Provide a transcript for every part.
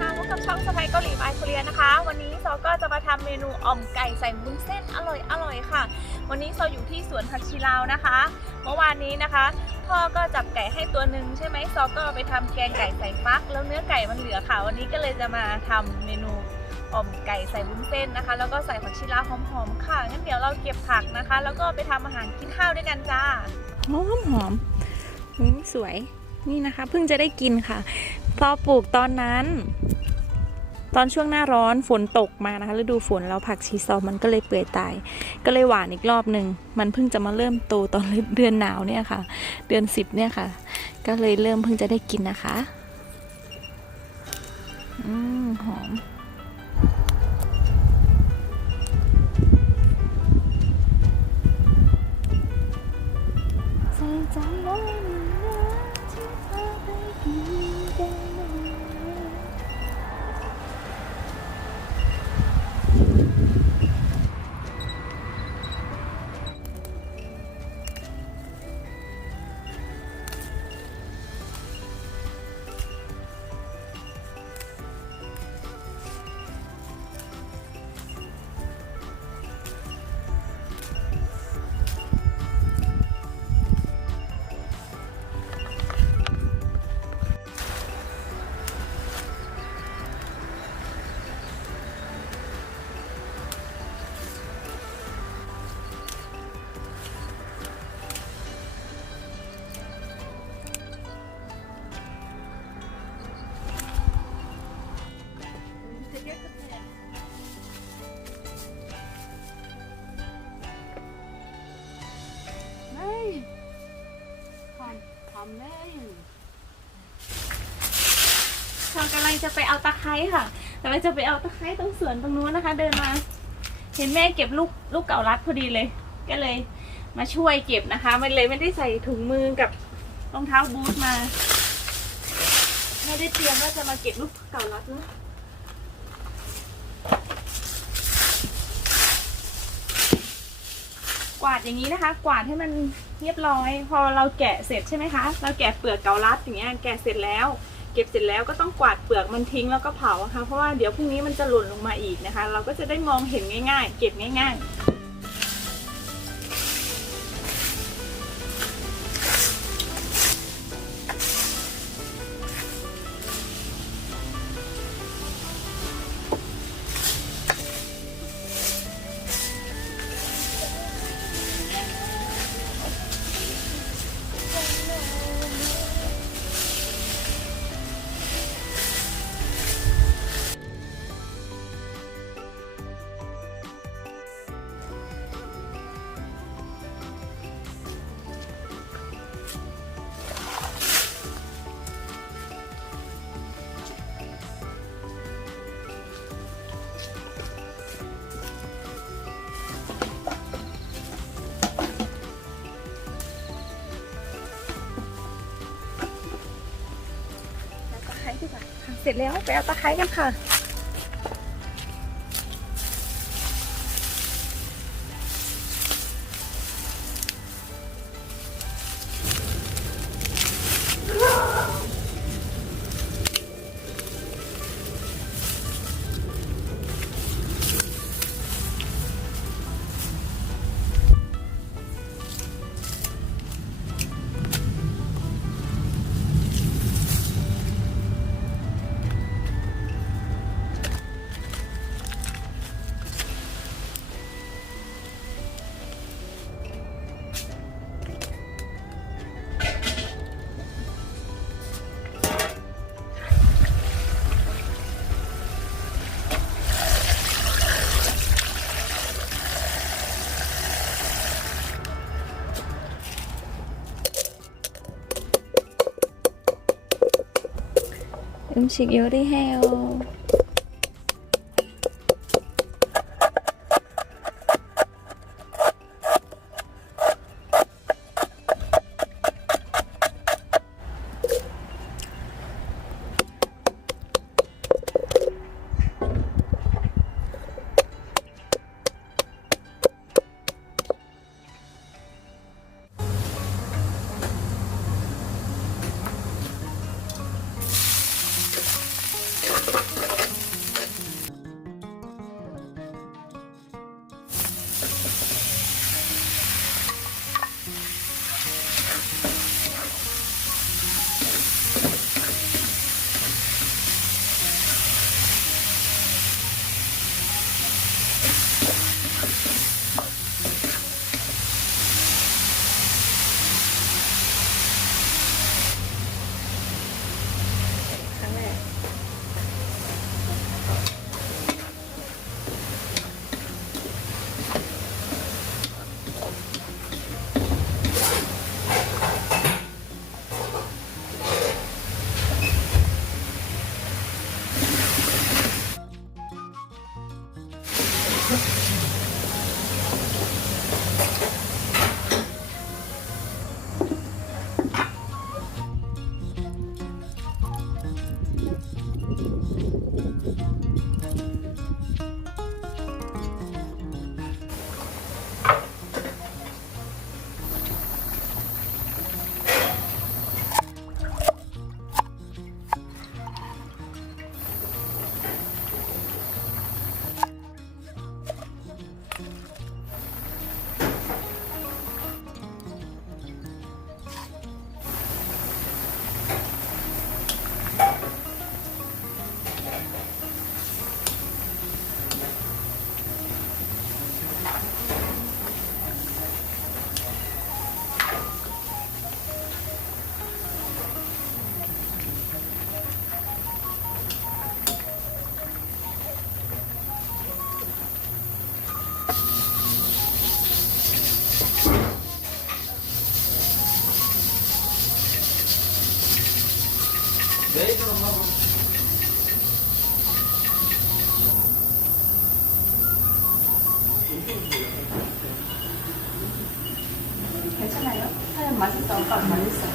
ค่ะพบกับช่องสไปเกาหลีบายโคเรียนะคะ วันนี้ซอก็จะมาทำเมนูอ่อมไก่ใส่วุ้นเส้นอร่อยอร่อยค่ะ วันนี้ซออยู่ที่สวนผักชีลาวนะคะ เมื่อวานนี้นะคะ พ่อก็จับไก่ให้ตัวหนึ่งใช่ไหมซอก็ไปทำแกงไก่ใส่ฟัก แล้วเนื้อไก่มันเหลือค่ะ วันนี้ก็เลยจะมาทำเมนูอ่อมไก่ใส่วุ้นเส้นนะคะ แล้วก็ใส่ผักชีลาหอมๆค่ะงั้นเดี๋ยวเราเก็บผักนะคะ แล้วก็ไปทำอาหารกินข้าวด้วยกันจ้าหอมหอมสวยนี่นะคะเพิ่งจะได้กินค่ะ พอปลูกตอนนั้น ตอนช่วงหน้าร้อนฝนตกมานะคะฤดูฝนแล้วผักชีซอมมันก็เลยเปื่อยตาย ก็เลยหวานอีกรอบหนึ่งมันเพิ่งจะมาเริ่มโตตอนเดือนหนาวเนี่ยค่ะ เดือนสิบเนี่ยค่ะ ก็เลยเริ่มเพิ่งจะได้กินนะคะ อืมหอมใส่ใจไว้น งจะไปเอาตะไคร้ค่ะกำลังจะไปเอาตะไคร้ตรงสวนตรงนู้นนะคะ เดินมา เห็นแม่เก็บลูกลูกเก่ารัดพอดีเลย ก็เลยมาช่วยเก็บนะคะมันเลยไม่ได้ใส่ถุงมือกับรองเท้าบูทมา ไม่ได้เตรียมว่าจะมาเก็บลูกเก่ารัดนะกวาดอย่างนี้นะคะ กวาดให้มันเรียบร้อย พอเราแกะเสร็จใช่ไหมคะ เราแกะเปลือกเกาลัดอย่างเงี้ย แกะเสร็จแล้ว เก็บเสร็จแล้วก็ต้องกวาดเปลือกมันทิ้งแล้วก็เผาค่ะเพราะว่าเดี๋ยวพรุ่งนี้มันจะหล่นลงมาอีกนะคะ เราก็จะได้มองเห็นง่าย ๆ เก็บง่าย ๆ ดีกว่าค่ะเสร็จแล้วไปเอาตะไคร้กันค่ะ 음식 요리해요. Pakai.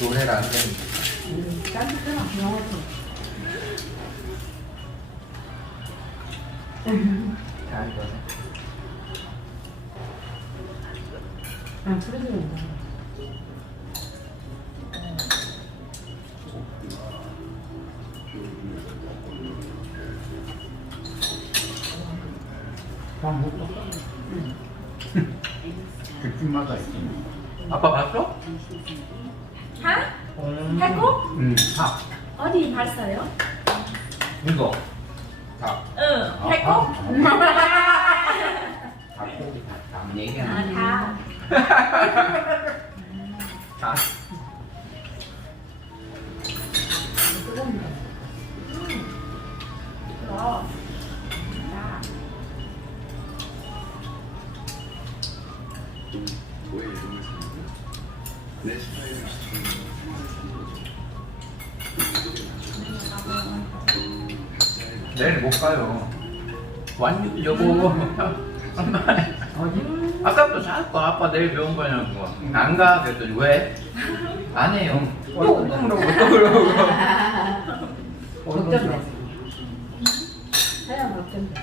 노래라는 자, 이거. 집마다 아빠 봤어? 하? 해고? 응. 다. 어디 봤어요? 이거. 다. 응. 아, 해고? 아, 아. 다. 닭 얘기하는 거. 아, 다. 다. 음, 뭐에 이런 거 쓰는 거야? 내일 못 가요. 완전 여보. 엄마. 아까부터 자꾸 아빠 내일 병원 가냐고. 안 가. 그랬더니 왜? 안 해요. 또, 또 그러고 또 그러고. 걱정돼. 사연 걱정돼.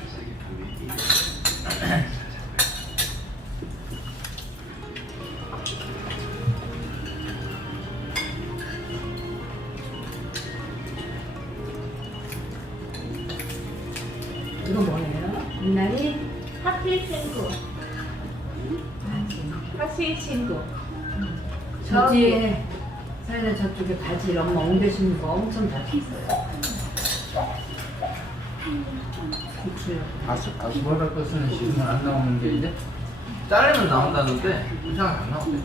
이거 뭐예요? 미나리? 하필 친구. 하필 친구. 저기 사연은 저쪽에 바지 엄마 옮겨주는 거 엄청 잘 탔어요. 국수요. 아스, 아스바라거 쓰는 지금은 안 나오는 게 이제 자르면 나온다는데 이상하게 안 나오대.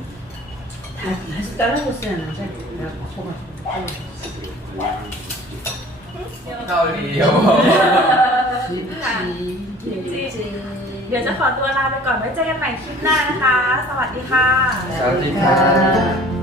다 다시 써야 하는데 내가 바꿔가지고. 나 우리 여보. จริมชิเดี๋ยวจะขอตัวลาไปก่อนไว้เจอกันใหม่คลิปหน้านะคะ สวัสดีค่ะ สวัสดีค่ะ